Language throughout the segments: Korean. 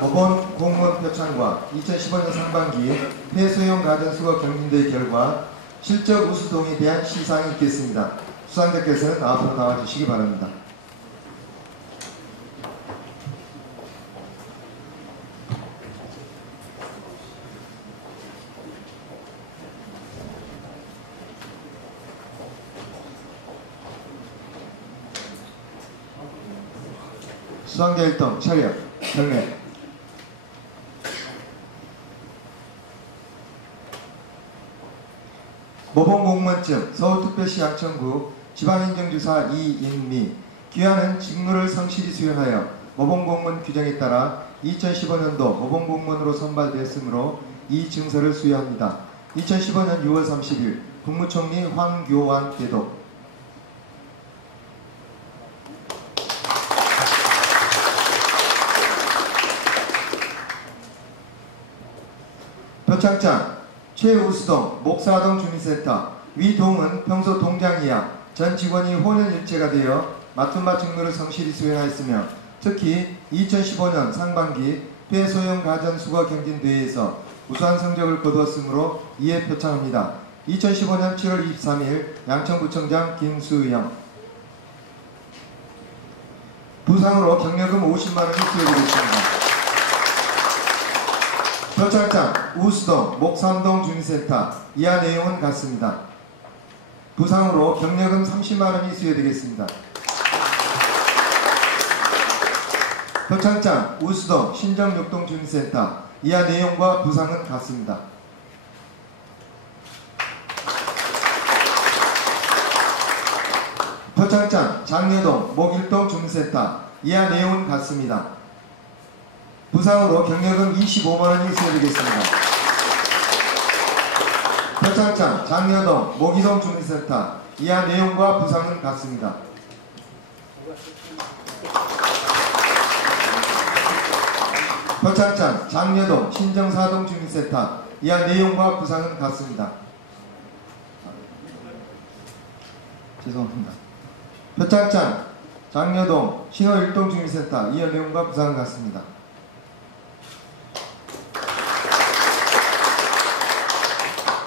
모범 공무원 표창과 2015년 상반기 폐소형 가전수거 경진대회 결과 실적 우수동에 대한 시상이 있겠습니다. 수상자께서는 앞으로 나와주시기 바랍니다. 수상자 1등 차렷 경례. 모범공무원증 서울특별시 양천구 지방행정주사 이인미. 기한은 직무를 성실히 수행하여 모범공무원 규정에 따라 2015년도 모범공무원으로 선발되었으므로 이 증서를 수여합니다. 2015년 6월 30일 국무총리 황교안 대독. 표창장 최우수동 목사동 주민센터. 위 동은 평소 동장이야 전 직원이 혼연일체가 되어 맡은 바 직무를 성실히 수행하였으며 특히 2015년 상반기 폐소형 가전수거 경진대회에서 우수한 성적을 거두었으므로 이에 표창합니다. 2015년 7월 23일 양천구청장 김수영. 부상으로 경력금 50만원이 수여되겠습니다. 표창장 우수동 목삼동 주민센터. 이하 내용은 같습니다. 부상으로 경력금 30만원이 수여되겠습니다. 표창장 우수동 신정육동 주민센터. 이하 내용과 부상은 같습니다. 표창장 장려동 목일동 주민센터. 이하 내용은 같습니다. 부상으로 경력금 25만원이 수여되겠습니다. 표창장 장려동 모기동 주민센터. 이하 내용과 부상은 같습니다. 표창장 장려동 신정사동 주민센터. 이하 내용과 부상은 같습니다. 죄송합니다. 표창장 장려동 신호1동 주민센터. 이하 내용과 부상은 같습니다.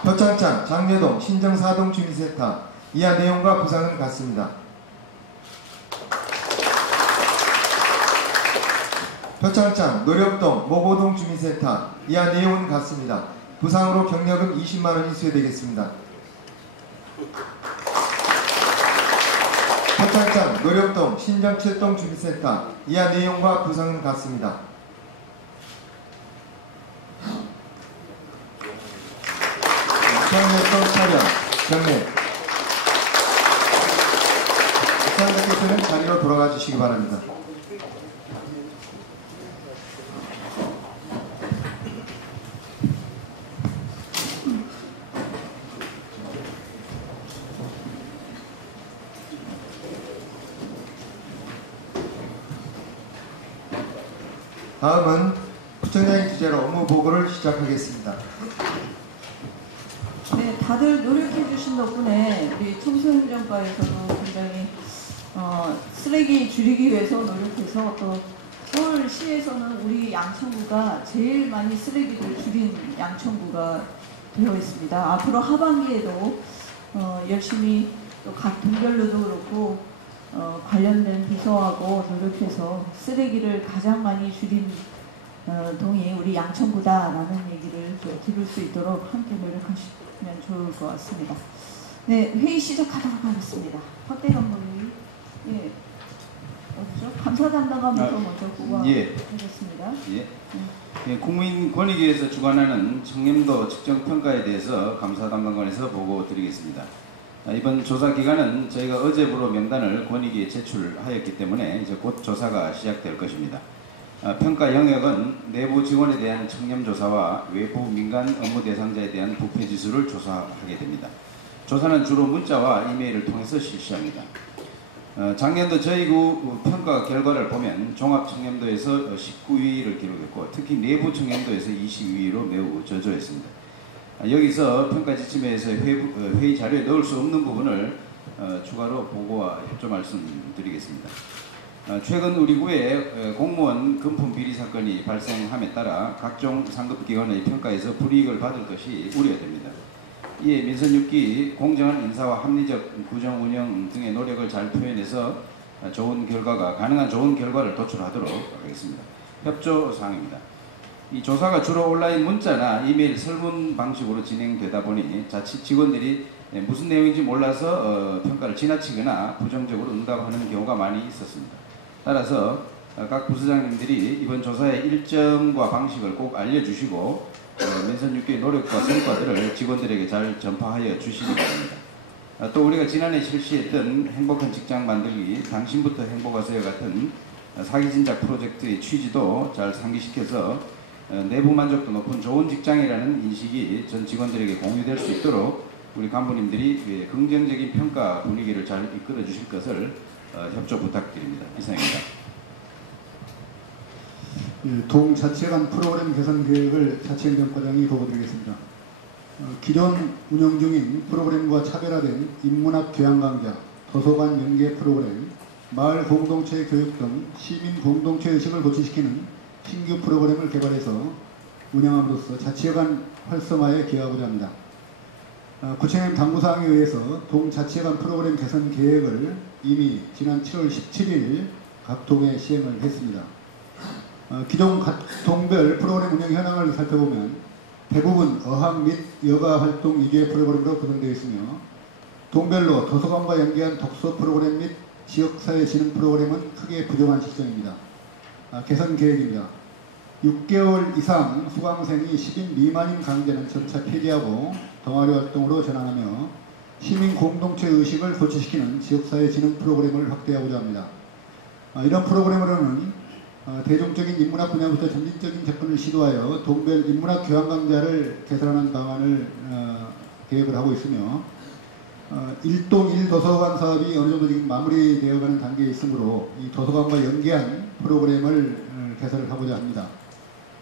표창장 장려동 신정사동 주민센터. 이하 내용과 부상은 같습니다. 표창장 노력동 모고동 주민센터. 이하 내용은 같습니다. 부상으로 경력금 20만원이 수여되겠습니다. 표창장 노력동 신정칠동 주민센터. 이하 내용과 부상은 같습니다. 경례동 차량 경례. 수상자께서는 자리로 돌아가 주시기 바랍니다. 다음은 부총장의 주제로 업무 보고를 시작하겠습니다. 네, 다들 노력해 주신 덕분에 우리 청소행정과에서도 굉장히 쓰레기 줄이기 위해서 노력해서 또 서울시에서는 우리 양천구가 제일 많이 쓰레기를 줄인 양천구가 되어 있습니다. 앞으로 하반기에도 열심히 또 각 동별로도 그렇고 관련된 부서하고 노력해서 쓰레기를 가장 많이 줄인 동이 우리 양천구다라는 얘기를 들을 수 있도록 함께 노력하시면 좋을 것 같습니다. 네, 회의 시작하도록 하겠습니다. 박대 감독님, 예, 어디죠? 감사 담당하면서 먼저 보고하겠습니다. 예. 예, 국민권익위에서 주관하는 청렴도 측정 평가에 대해서 감사 담당관에서 보고 드리겠습니다. 이번 조사 기간은 저희가 어제부로 명단을 권익위에 제출하였기 때문에 이제 곧 조사가 시작될 것입니다. 평가 영역은 내부 직원에 대한 청렴조사와 외부 민간 업무 대상자에 대한 부패 지수를 조사하게 됩니다. 조사는 주로 문자와 이메일을 통해서 실시합니다. 작년도 저희구 평가 결과를 보면 종합청렴도에서 19위를 기록했고 특히 내부 청렴도에서 22위로 매우 저조했습니다. 여기서 평가 지침에서 회의 자료에 넣을 수 없는 부분을 추가로 보고와 협조 말씀드리겠습니다. 최근 우리 구에 공무원 금품 비리 사건이 발생함에 따라 각종 상급기관의 평가에서 불이익을 받을 것이 우려됩니다. 이에 민선 6기 공정한 인사와 합리적 구정 운영 등의 노력을 잘 표현해서 가능한 좋은 결과를 도출하도록 하겠습니다. 협조 사항입니다. 이 조사가 주로 온라인 문자나 이메일 설문 방식으로 진행되다 보니 자칫 직원들이 무슨 내용인지 몰라서 평가를 지나치거나 부정적으로 응답하는 경우가 많이 있었습니다. 따라서 각 부서장님들이 이번 조사의 일정과 방식을 꼭 알려주시고 민선 6기의 노력과 성과들을 직원들에게 잘 전파하여 주시기 바랍니다. 또 우리가 지난해 실시했던 행복한 직장 만들기, 당신부터 행복하세요 같은 사기진작 프로젝트의 취지도 잘 상기시켜서 내부 만족도 높은 좋은 직장이라는 인식이 전 직원들에게 공유될 수 있도록 우리 간부님들이 긍정적인 평가 분위기를 잘 이끌어 주실 것을 협조 부탁드립니다. 이상입니다. 동 자치관 프로그램 개선 계획을 자치행정과장이 보고드리겠습니다. 기존 운영 중인 프로그램과 차별화된 인문학 교양 강좌, 도서관 연계 프로그램, 마을 공동체 교육 등 시민 공동체 의식을 고취시키는 신규 프로그램을 개발해서 운영함으로써 자치관 활성화에 기여하고자 합니다. 구청행 당부사항에 의해서 동자치관 프로그램 개선 계획을 이미 지난 7월 17일 각 동에 시행을 했습니다. 기존 각 동별 프로그램 운영 현황을 살펴보면 대부분 어학 및 여가 활동 위주의 프로그램으로 구성되어 있으며 동별로 도서관과 연계한 독서 프로그램 및 지역사회 진흥 프로그램은 크게 부족한 실정입니다. 개선 계획입니다. 6개월 이상 수강생이 10인 미만인 강좌는 점차 폐지하고 동아리 활동으로 전환하며 시민 공동체 의식을 고취시키는 지역사회 진흥 프로그램을 확대하고자 합니다. 이런 프로그램으로는 대중적인 인문학 분야부터 점진적인 접근을 시도하여 동별 인문학 교양 강좌를 개설하는 방안을 계획을 하고 있으며 1동 1도서관 사업이 어느 정도 지금 마무리되어가는 단계에 있으므로 이 도서관과 연계한 프로그램을 개설을 하고자 합니다.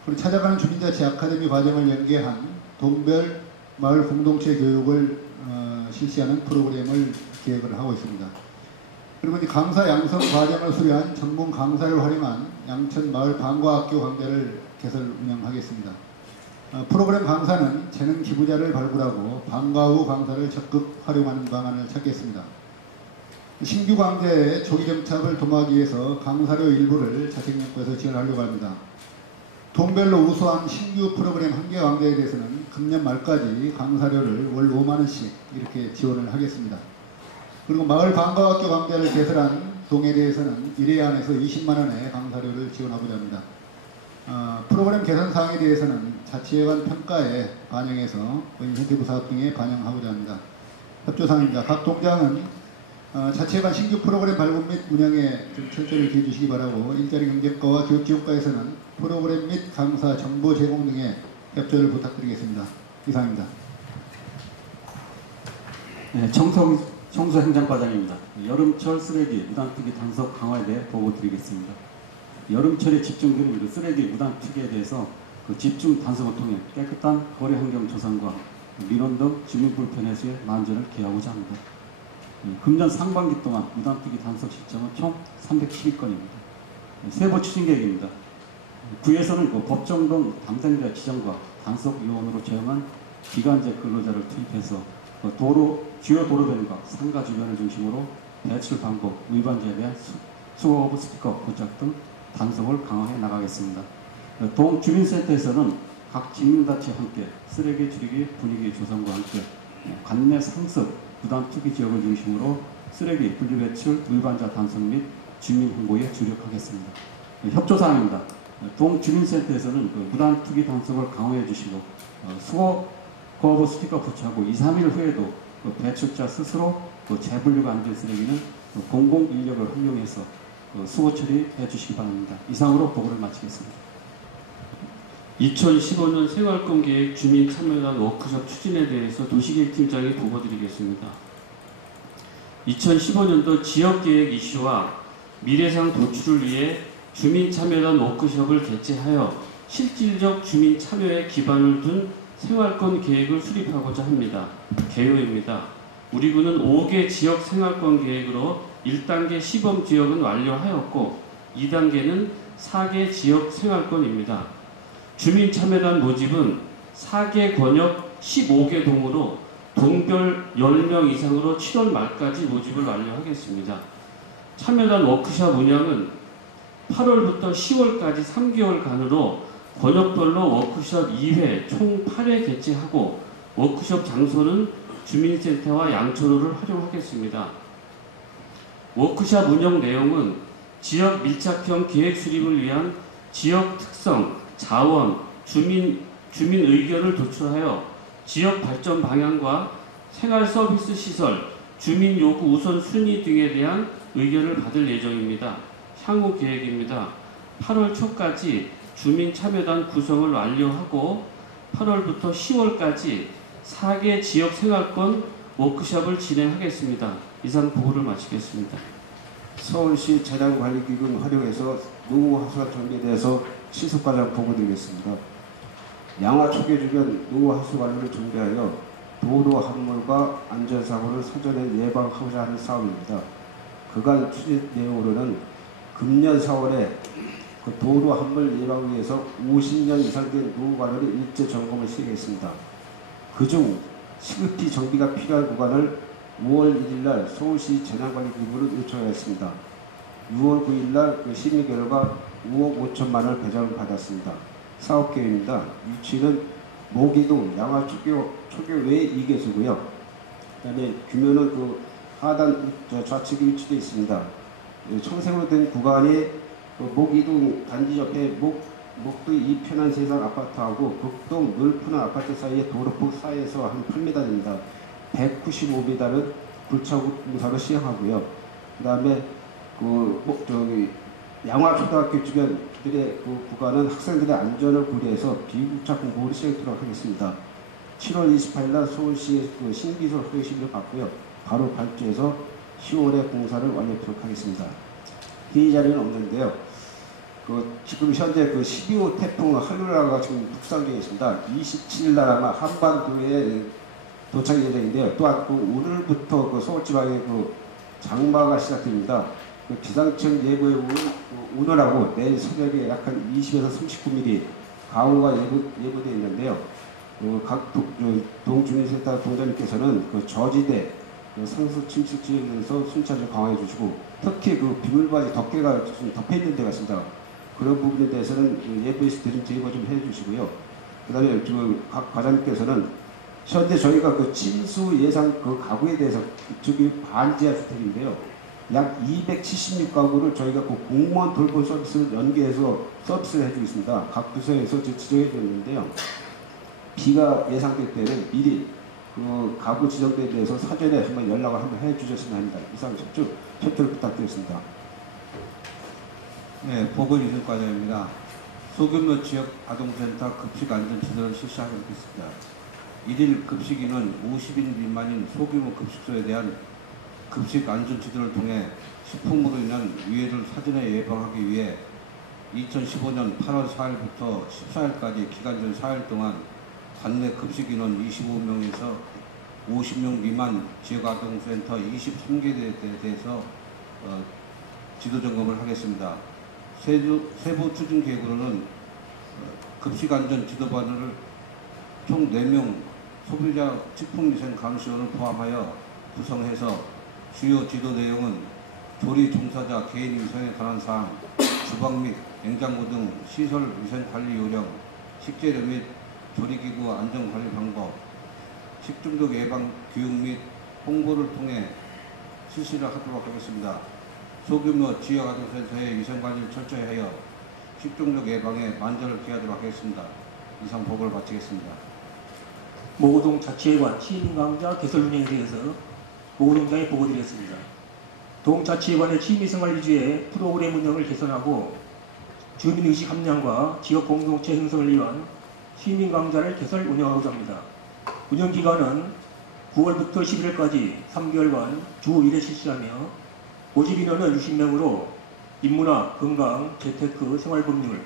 그리고 찾아가는 주민자치 아카데미 과정을 연계한 동별 마을 공동체 교육을 실시하는 프로그램을 계획을 하고 있습니다. 그리고 이제 강사 양성 과정을 수료한 전문 강사를 활용한 양천 마을 방과학교 강좌를 개설 운영하겠습니다. 프로그램 강사는 재능 기부자를 발굴하고 방과 후 강사를 적극 활용하는 방안을 찾겠습니다. 신규 강좌의 조기 정착을 도모하기 위해서 강사료 일부를 자생연구에서 지원하려고 합니다. 동별로 우수한 신규 프로그램 한 개 강좌에 대해서는 금년 말까지 강사료를 월 5만원씩 이렇게 지원을 하겠습니다. 그리고 마을 방과학교 강좌를 개설한 동에 대해서는 1회 안에서 20만원의 강사료를 지원하고자 합니다. 프로그램 개선 사항에 대해서는 자치회관 평가에 반영해서 인센티브 사업 등에 반영하고자 합니다. 협조사항입니다. 각 동장은 자치회관 신규 프로그램 발굴 및 운영에 좀 철저히 기해 주시기 바라고 일자리 경제과와 교육지원과에서는 프로그램 및 강사 정보 제공 등의 협조를 부탁드리겠습니다. 이상입니다. 네, 청소행정과장입니다. 여름철 쓰레기 무단 투기 단속 강화에 대해 보고 드리겠습니다. 여름철에 집중되는 쓰레기 무단 투기에 대해서 집중 단속을 통해 깨끗한 거리 환경 조성과 민원 등 주민 불편 해소에 만전을 기하고자 합니다. 금년 상반기 동안 무단 투기 단속 실정은 총 312건입니다. 세부 추진 계획입니다. 구에서는 법정 등 담당자 지정과 단속 요원으로 채용한 기간제 근로자를 투입해서 주요 도로변과 상가 주변을 중심으로 배출 방법, 위반자에 대한 수거 오브 스피커 부착 등 단속을 강화해 나가겠습니다. 동 주민센터에서는 각 직민단체와 함께 쓰레기 줄이기 분위기 조성과 함께 관내 상습, 부단 투기 지역을 중심으로 쓰레기 분리배출, 위반자 단속 및 주민 홍보에 주력하겠습니다. 협조사항입니다. 동 주민센터에서는 무단 투기 단속을 강화해 주시고 수거 오브 스피커 부착하고 2, 3일 후에도 배출자 스스로 재분류가 안 된 쓰레기는 공공 인력을 활용해서 수거 처리해 주시기 바랍니다. 이상으로 보고를 마치겠습니다. 2015년 생활권 계획 주민 참여단 워크숍 추진에 대해서 도시계획팀장이 보고드리겠습니다. 2015년도 지역계획 이슈와 미래상 도출을 위해 주민 참여단 워크숍을 개최하여 실질적 주민 참여에 기반을 둔 생활권 계획을 수립하고자 합니다. 개요입니다. 우리 군은 5개 지역 생활권 계획으로 1단계 시범 지역은 완료하였고 2단계는 4개 지역 생활권입니다. 주민참여단 모집은 4개 권역 15개 동으로 동별 10명 이상으로 7월 말까지 모집을 완료하겠습니다. 참여단 워크숍 운영은 8월부터 10월까지 3개월간으로 권역별로 워크숍 2회 총 8회 개최하고 워크숍 장소는 주민센터와 양천호를 활용하겠습니다. 워크숍 운영 내용은 지역 밀착형 계획 수립을 위한 지역 특성, 자원, 주민 의견을 도출하여 지역 발전 방향과 생활 서비스 시설, 주민 요구 우선순위 등에 대한 의견을 받을 예정입니다. 향후 계획입니다. 8월 초까지 주민 참여단 구성을 완료하고 8월부터 10월까지 4개 지역 생활권 워크숍을 진행하겠습니다. 이상 보고를 마치겠습니다. 서울시 재난관리기금 활용해서 노후화수가 정비에 대해서 실습과정 보고드리겠습니다. 양화 초계 주변 노후화수 관리를 준비하여 도로 함몰과 안전사고를 사전에 예방하고자 하는 사업입니다. 그간 추진 내용으로는 금년 4월에 그 도로 함몰 예방을 위해서 50년 이상 된 노후 관리를 일제 점검을 시행했습니다. 그중 시급히 정비가 필요한 구간을 5월 1일날 서울시 재난관리기금으로 요청하였습니다. 6월 9일날 그 심의 결과 5억 5천만 원을 배정을 받았습니다. 사업계획입니다. 위치는 모기동 양화 초교 외 2개소고요. 그다음에 규모는 그 하단 좌측에 위치되어 있습니다. 청색으로 된 구간이 그 모기동 단지 옆에 목도 이편한 세상 아파트하고 북동 늘푸른 아파트 사이에 도로폭 사이에서 한 8m 됩니다. 195m는 굴착 공사를 시행하고요. 그 다음에 양화초등학교 주변들의 그 구간은 학생들의 안전을 고려해서 비굴착 공고를 시행하도록 하겠습니다. 7월 28일 서울시 그 신기술 허용심의를 받고요. 바로 발주해서 10월에 공사를 완료하도록 하겠습니다. 회의 자료는 없는데요. 지금 현재 12호 태풍 할룰라가 지금 북상 중에 있습니다. 27일 날 아마 한반도에 도착 예정인데요. 또한 오늘부터 서울지방에 장마가 시작됩니다. 기상청 예보에 보면 오늘하고 내일 새벽에 약 한 20에서 39mm 강우가 예보되어 있는데요. 각 동주민센터 동장님께서는 저지대 상수 침식 지역에서 순차를 강화해 주시고 특히 비물바지 덮개가 좀 덮여 있는 데가 있습니다. 그런 부분에 대해서는 예보에서 드린 제보 좀 해주시고요. 그 다음에 각 과장님께서는 현재 저희가 침수 예상 가구에 대해서 저기 반지하 주택인데요. 약 276가구를 저희가 공무원 돌봄 서비스를 연계해서 서비스를 해주고 있습니다. 각 부서에서 지정해 줬는데요. 비가 예상될 때는 미리 가구 지정대에 대해서 사전에 한번 연락을 한번 해주셨으면 합니다. 이상 접촉 협조를 부탁드리겠습니다. 네, 보건이술과장입니다. 소규모 지역 아동센터 급식 안전지도를 실시하고 있습니다. 1일 급식인원 50인 미만인 소규모 급식소에 대한 급식 안전지도를 통해 식품으로 인한 위해를 사전에 예방하기 위해 2015년 8월 4일부터 14일까지 기간전 4일 동안 관내 급식인원 25명에서 50명 미만 지역아동센터 23개에 대해서 지도 점검을 하겠습니다. 세부 추진 계획으로는 급식안전 지도반을 총 4명 소비자 식품위생 감시원을 포함하여 구성해서 주요 지도 내용은 조리 종사자 개인 위생에 관한 사항, 주방 및 냉장고 등 시설 위생 관리 요령, 식재료 및 조리기구 안전 관리 방법, 식중독 예방 교육 및 홍보를 통해 실시를 하도록 하겠습니다. 소규모 지역아동센터의 위생관리를 철저히 하여 식중독 예방에 만전을 기하도록 하겠습니다. 이상 보고를 마치겠습니다. 모고동 자치회관 시민강좌 개설 운영에 대해서 모고동장에 보고드렸습니다. 동자치회관의 취미생활 위주의 프로그램 운영을 개선하고 주민의식 함량과 지역 공동체 형성을 위한 시민강좌를 개설 운영하고자 합니다. 운영기간은 9월부터 11월까지 3개월간 주 1회 실시하며 모집인원은 60명으로 인문학, 건강, 재테크, 생활법률,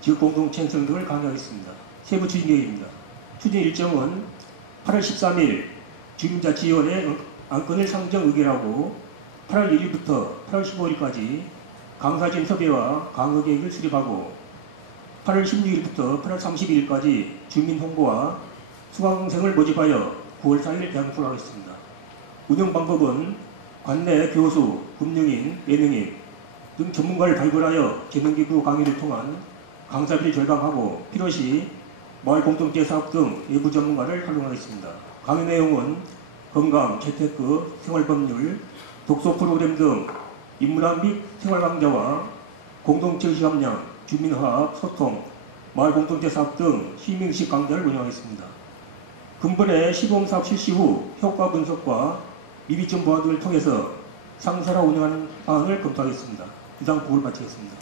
지역공동체 형성 등을 강의하겠습니다. 세부 추진 계획입니다. 추진 일정은 8월 13일 주민자치위원회 안건을 상정 의결하고 8월 1일부터 8월 15일까지 강사진 섭외와 강의 계획을 수립하고 8월 16일부터 8월 32일까지 주민 홍보와 수강생을 모집하여 9월 4일 개강토록 하겠습니다. 운영 방법은 관내 교수, 금융인, 예능인 등 전문가를 발굴하여 재능기부 강의를 통한 강사비를 절감하고 필요시 마을 공동체 사업 등 외부 전문가를 활용하겠습니다. 강의 내용은 건강, 재테크, 생활법률, 독서 프로그램 등 인문학 및 생활 강좌와 공동체 의식 함량, 주민화합, 소통, 마을 공동체 사업 등 시민의식 강좌를 운영하겠습니다. 근본의 시범사업 실시 후 효과 분석과 미비점 보완 등을 통해서 상사라 운영하는 방안을 검토하겠습니다. 이상 보고를 마치겠습니다.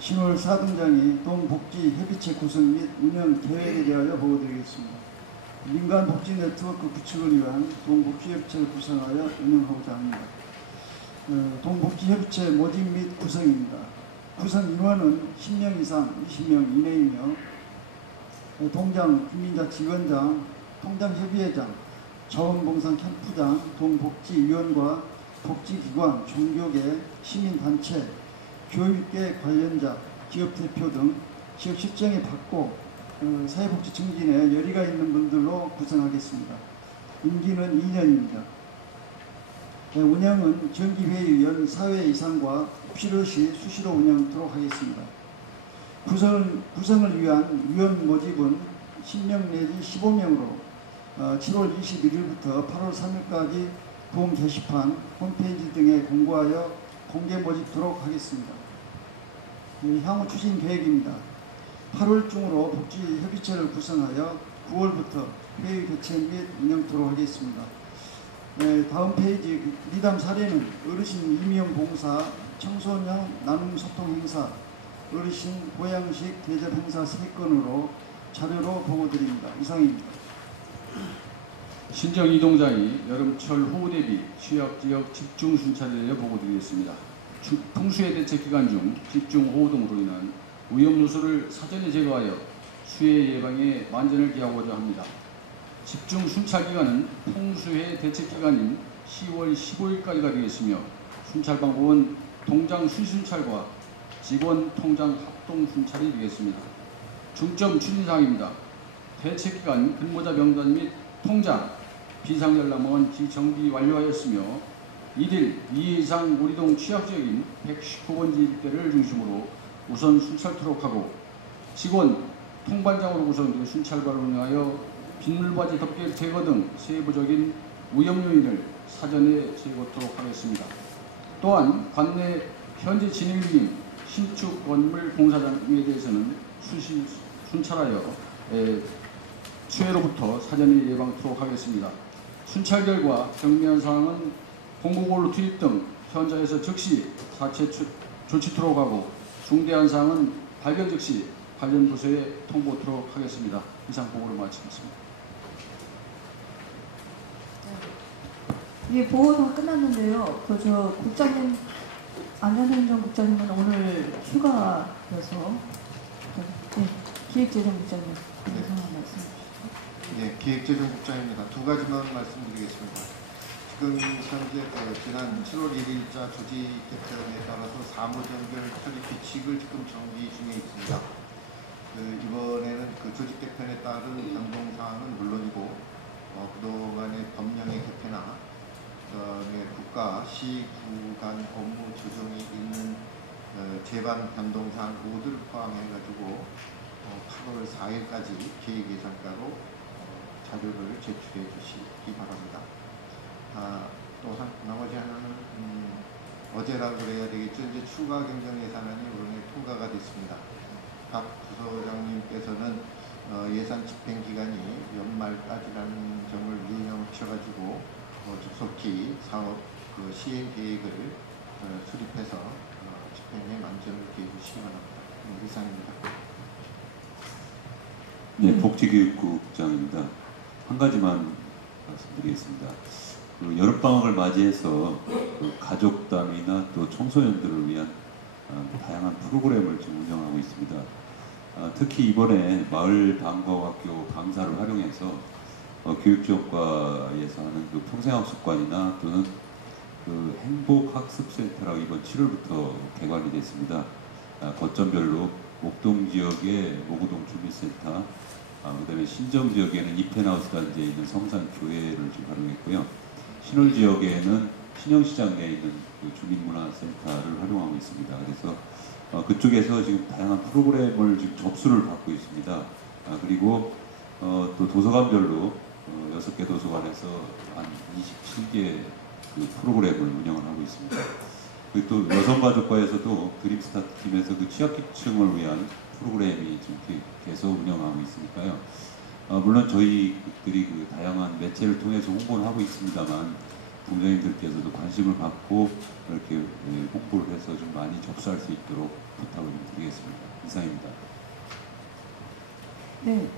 10월 4등장이 동복지협의체 구성 및 운영 계획에 대하여 보고드리겠습니다. 민간복지 네트워크 구축을 위한 동복지협의체를 구성하여 운영하고자 합니다. 동복지협의체 모집 및 구성입니다. 구성 인원은 10명 이상 20명 이내이며 동장, 주민자치위원장, 통장협의회장, 자원봉사 캠프장, 동복지위원과 복지기관, 종교계, 시민단체, 교육계 관련자, 기업대표 등 지역 실정에 받고 사회복지 증진에 열의가 있는 분들로 구성하겠습니다. 임기는 2년입니다. 운영은 정기회의 연 4회 이상과 필요시 수시로 운영토록 하겠습니다. 구성을 위한 위원 모집은 10명 내지 15명으로 7월 21일부터 8월 3일까지 공 게시판, 홈페이지 등에 공고하여 공개 모집토록 하겠습니다. 향후 추진 계획입니다. 8월 중으로 복지협의체를 구성하여 9월부터 회의 개최 및 운영토록 하겠습니다. 다음 페이지 미담 사례는 어르신 임용 봉사, 청소년 나눔 소통 행사, 어르신 보양식 대접 행사 3건으로 자료로 보고드립니다. 이상입니다. 신정 이동장이 여름철 호우 대비 취약지역 집중 순찰에 대해 보고드리겠습니다. 풍수해 대책 기간 중 집중 호우 등으로 인한 위험 요소를 사전에 제거하여 수해 예방에 만전을 기하고자 합니다. 집중 순찰 기간은 풍수해 대책 기간인 10월 15일까지가 되겠으며 순찰 방법은 동장 수순찰과 직원 통장 합동 순찰이 되겠습니다. 중점 추진사항입니다. 대책 기간 근무자 명단 및 통장, 비상전람은 지정비 완료하였으며 이들 2회 이상 우리동 취약지역인 119번지 일대를 중심으로 우선 순찰토록 하고 직원, 통반장으로 구성된 순찰반을 운영하여 빗물바지 덮개 제거 등 세부적인 위험 요인을 사전에 제거토록 하겠습니다. 또한 관내 현재 진행 중인 신축 건물 공사장에 대해서는 수시 순찰하여 수해로부터 사전에 예방토록 하겠습니다. 순찰 결과 경미한 사항은 공공볼로 투입 등 현장에서 즉시 사체 조치토록 하고 중대한 사항은 발견 즉시 관련 부서에 통보토록 하겠습니다. 이상 보고를 마치겠습니다. 예, 보고 다 끝났는데요. 국장님, 안전행정국장님은 오늘 휴가여서 기획재정국장님 상황 말씀 주시죠. 네, 기획재정국장입니다. 두 가지만 말씀드리겠습니다. 지금 현재 지난 7월 1일자 조직 개편에 따라서 사무정결 처리 규칙을 지금 정비 중에 있습니다. 이번에는 조직 개편에 따른 변동사항은 물론이고 그동안의 법령의 개편이나 그다음에 국가 시구단 업무 조정이 있는 제반 변동사항 모두를 포함해가지고 8월 4일까지 계획 예산가로 자료를 제출해 주시기 바랍니다. 또 나머지 하나는 어제라고 그래야 되겠죠. 이제 추가 경정 예산안이 오늘 통과가 됐습니다. 각 부서장님께서는 예산 집행 기간이 연말까지라는 점을 유념하셔가지고 급속히 사업 시행 계획을 수립해서 집행에 만전을 기해 주시기 바랍니다. 이상입니다. 네, 복지교육부 국장입니다. 한 가지만 말씀드리겠습니다. 여름방학을 맞이해서 가족담이나 또 청소년들을 위한 다양한 프로그램을 지금 운영하고 있습니다. 특히 이번에 마을방과학교 강사를 활용해서 교육지원과에서 하는 평생학습관이나 또는 그 행복학습센터라고 이번 7월부터 개관이 됐습니다. 거점별로 목동 지역의 모구동 주민센터, 그다음에 신정 지역에는 이펜하우스 단지에 있는 성산교회를 지금 활용했고요. 신월 지역에는 신영시장 내에 있는 그 주민문화센터를 활용하고 있습니다. 그래서 그쪽에서 지금 다양한 프로그램을 지금 접수를 받고 있습니다. 그리고 또 도서관별로 6개 도서관에서 한 27개 그 프로그램을 운영을 하고 있습니다. 그리고 또 여성가족과에서도 드림스타트 팀에서 그 취약계층을 위한 프로그램이 지금 계속 운영하고 있으니까요. 물론 저희들이 그 다양한 매체를 통해서 홍보를 하고 있습니다만 공장님들께서도 관심을 갖고 이렇게 홍보를 해서 좀 많이 접수할 수 있도록 부탁을 드리겠습니다. 이상입니다. 네,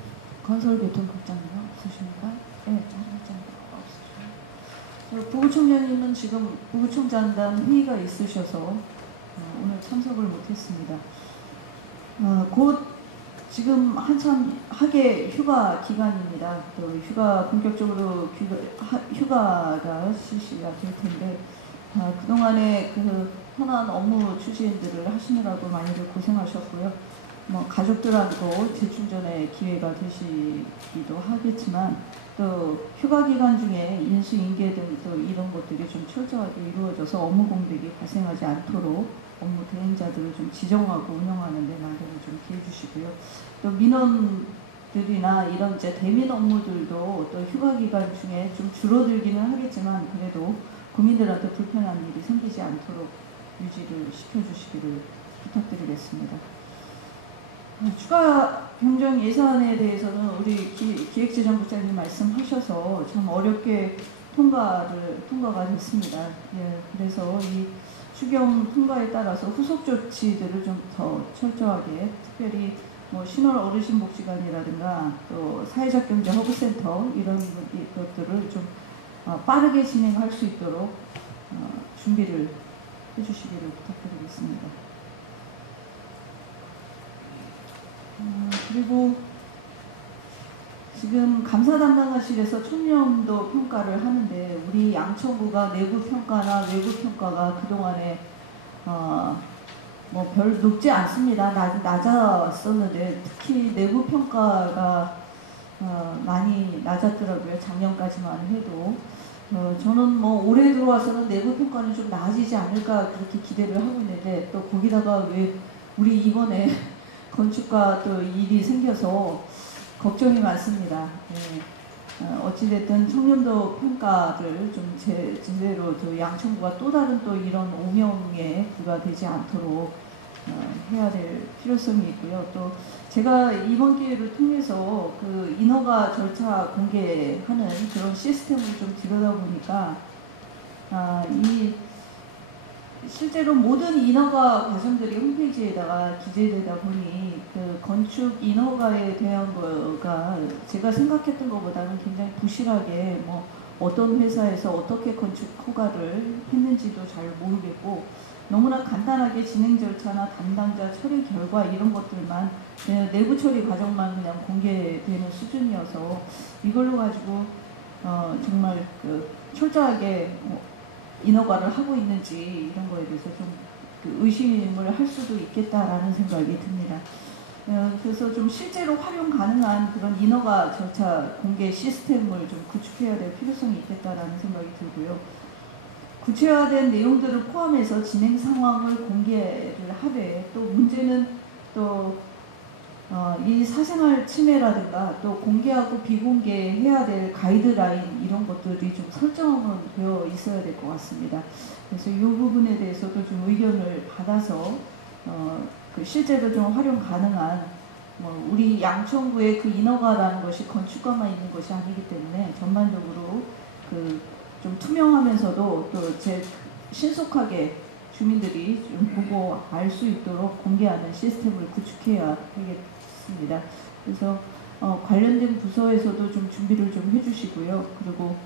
건설교통국장님 없으십니까? 네, 장관장님 없으시죠. 부구청장님은 지금 부구청장단 회의가 있으셔서 오늘 참석을 못했습니다. 곧 지금 한참 학예 휴가 기간입니다. 또 본격적으로 휴가가 실시가 될 텐데 그동안에 그 현안 업무 추진들을 하시느라고 많이들 고생하셨고요. 가족들하고 재충전의 기회가 되시기도 하겠지만 또 휴가 기간 중에 인수인계 등 또 이런 것들이 좀 철저하게 이루어져서 업무 공백이 발생하지 않도록 업무 대행자들을 좀 지정하고 운영하는 데 만들어 좀 기해 주시고요. 또 민원들이나 이런 이제 대민 업무들도 또 휴가 기간 중에 좀 줄어들기는 하겠지만 그래도 국민들한테 불편한 일이 생기지 않도록 유지를 시켜주시기를 부탁드리겠습니다. 추가 변경 예산에 대해서는 우리 기획재정국장님 말씀하셔서 참 어렵게 통과가 됐습니다. 예, 그래서 이 추경 통과에 따라서 후속 조치들을 좀 더 철저하게, 특별히 신월 어르신복지관이라든가 또 사회적 경제 허브센터 이런 것들을 좀 빠르게 진행할 수 있도록 준비를 해주시기를 부탁드리겠습니다. 그리고 지금 감사 담당관실에서 청렴도 평가를 하는데 우리 양천구가 내부 평가나 외부 평가가 그동안에 별 높지 않습니다. 낮았었는데 특히 내부 평가가 많이 낮았더라고요. 작년까지만 해도. 저는 올해 들어와서는 내부 평가는 좀 나아지지 않을까 그렇게 기대를 하고 있는데 또 거기다가 왜 우리 이번에 건축가 또 일이 생겨서 걱정이 많습니다. 네. 어찌됐든 청렴도 평가를 좀 제대로 양천구가 또 다른 또 이런 오명에 부과되지 않도록 해야 될 필요성이 있고요. 또 제가 이번 기회를 통해서 그 인허가 절차 공개하는 그런 시스템을 좀 들여다보니까 실제로 모든 인허가 과정들이 홈페이지에다가 기재되다 보니 그 건축 인허가에 대한 거가 제가 생각했던 것보다는 굉장히 부실하게 어떤 회사에서 어떻게 건축 허가를 했는지도 잘 모르겠고 너무나 간단하게 진행 절차나 담당자 처리 결과 이런 것들만 내부 처리 과정만 그냥 공개되는 수준이어서 이걸로 가지고 정말 철저하게 인허가를 하고 있는지 이런 거에 대해서 좀 의심을 할 수도 있겠다라는 생각이 듭니다. 그래서 좀 실제로 활용 가능한 그런 인허가 절차 공개 시스템을 좀 구축해야 될 필요성이 있겠다라는 생각이 들고요. 구체화된 내용들을 포함해서 진행 상황을 공개를 하되 또 문제는 이 사생활 침해라든가 또 공개하고 비공개해야 될 가이드라인 이런 것들이 좀 설정은 되어 있어야 될 것 같습니다. 그래서 이 부분에 대해서도 좀 의견을 받아서 실제로 좀 활용 가능한 우리 양천구의 그 인허가라는 것이 건축가만 있는 것이 아니기 때문에 전반적으로 좀 투명하면서도 또 신속하게 주민들이 좀 보고 알 수 있도록 공개하는 시스템을 구축해야 되겠습니다. 그래서 관련된 부서에서도 좀 준비를 좀 해주시고요. 그리고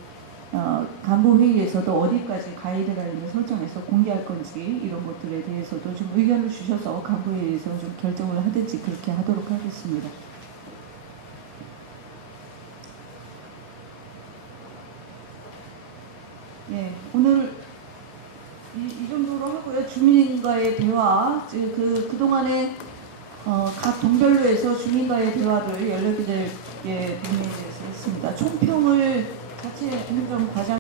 간부회의에서도 어디까지 가이드라인을 설정해서 공개할 건지 이런 것들에 대해서도 좀 의견을 주셔서 간부회의에서 좀 결정을 하든지 그렇게 하도록 하겠습니다. 네, 오늘 저희가 주민과의 대화, 그동안에 각 동별로 해서 주민과의 대화를 18개의 분야에 대해서 했습니다. 총평을 자체 행정과장